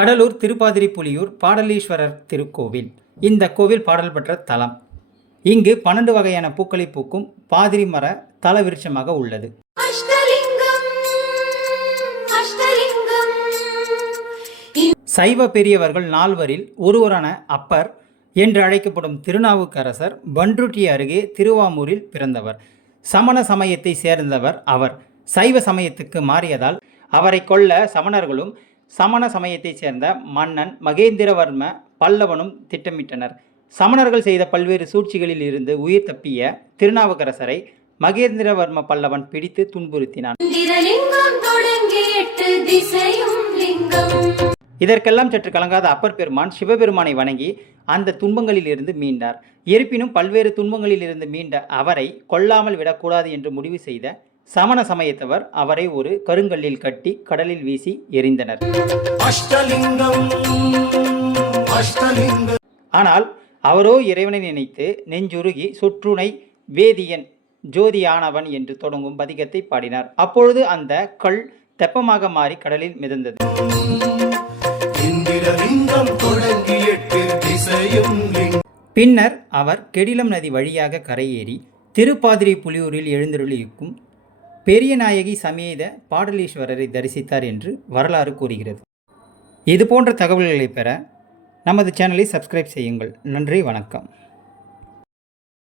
கடலூர் திருப்பாதிரிப்புலியூர் பாடலீஸ்வரர் திருக்கோவில். இந்த கோவில் பாடல் பெற்ற தலம். இங்கு 12 வகையான பூக்களை பூக்கும் பாதிரி மர தல விருட்சமாக உள்ளது. சைவ பெரியவர்கள் 4வரில் ஒருவரான அப்பர் என்று அழைக்கப்படும் திருநாவுக்கரசர் பண்ருட்டி அருகே திருவாமூரில் பிறந்தவர். சமண சமயத்தை சேர்ந்தவர் அவர். சைவ சமயத்துக்கு மாறியதால் அவரை கொல்ல சமணர்களும் சமண சமயத்தை சேர்ந்த மன்னன் மகேந்திரவர்ம பல்லவனும் திட்டமிட்டனர். சமணர்கள் செய்த பல்வேறு சூழ்ச்சிகளில் இருந்து உயிர் தப்பிய திருநாவுக்கரசரை மகேந்திரவர்ம பல்லவன் பிடித்து துன்புறுத்தினான். இதற்கெல்லாம் சற்று கலங்காத அப்பர் பெருமான் சிவபெருமானை வணங்கி அந்த துன்பங்களில் இருந்து மீண்டார். இருப்பினும் பல்வேறு துன்பங்களில் இருந்து மீண்ட அவரை கொல்லாமல் விடக்கூடாது என்று முடிவு செய்த சமண சமயத்தவர் அவரை ஒரு கருங்கல்லில் கட்டி கடலில் வீசி எறிந்தனர். ஆனால் அவரோ இறைவனை நினைத்து நெஞ்சுருகி சுற்றுனை வேதியன் ஜோதியானவன் என்று தொடங்கும் பதிகத்தை பாடினார். அப்பொழுது அந்த கல் தெப்பமாக மாறி கடலில் மிதந்தது. பின்னர் அவர் கெடிலம் நதி வழியாக கரையேறி திருப்பாதிரிப்புலியூரில் எழுந்தருளியிருக்கும் பெரியநாயகி சமேத பாடலீஸ்வரரை தரிசித்தார் என்று வரலாறு கூறுகிறது. இதுபோன்ற தகவல்களை பெற நமது சேனலை சப்ஸ்கிரைப் செய்யுங்கள். நன்றி, வணக்கம்.